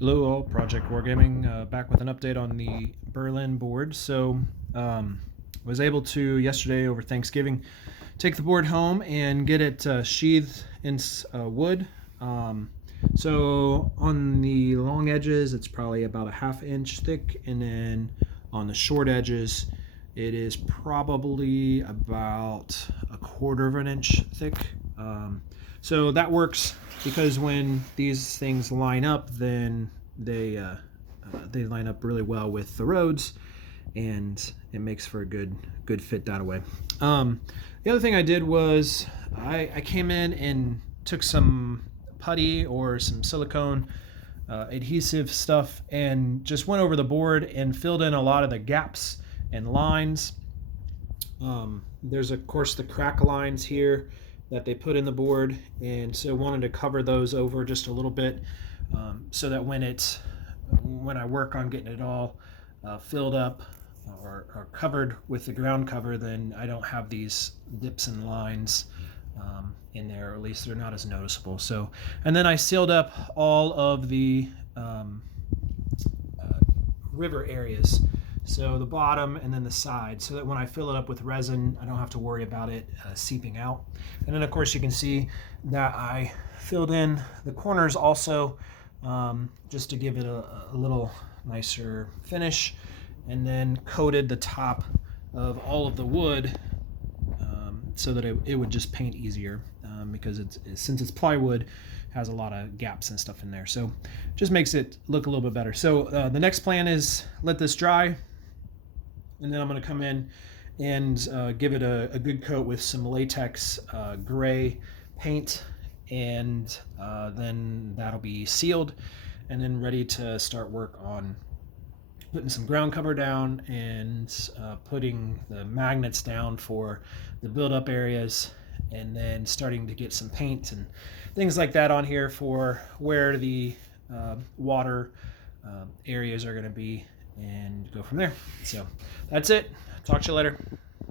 Hello all, Project Wargaming, back with an update on the Berlin board. So, was able to yesterday over Thanksgiving take the board home and get it sheathed in wood. So on the long edges, it's probably about a ½ inch thick, and then on the short edges, it is probably about a ½ inch thick. So that works because when these things line up, then they line up really well with the roads, and it makes for a good fit that way. The other thing I did was I came in and took some putty or some silicone adhesive stuff and just went over the board and filled in a lot of the gaps and lines. There's of course the crack lines here that they put in the board, and so wanted to cover those over just a little bit, so that when I work on getting it all filled up or covered with the ground cover, then I don't have these dips and lines in there, or at least they're not as noticeable. So, and then I sealed up all of the river areas, so the bottom and then the side, so that when I fill it up with resin, I don't have to worry about it seeping out. And then of course you can see that I filled in the corners also, just to give it a little nicer finish, and then coated the top of all of the wood so that it would just paint easier, because since it's plywood, has a lot of gaps and stuff in there, so just makes it look a little bit better. So the next plan is let this dry, and then I'm going to come in and give it a good coat with some latex gray paint, and then that'll be sealed and then ready to start work on putting some ground cover down and putting the magnets down for the build-up areas, and then starting to get some paint and things like that on here for where the water areas are going to be, and go from there. So that's it. Talk to you later.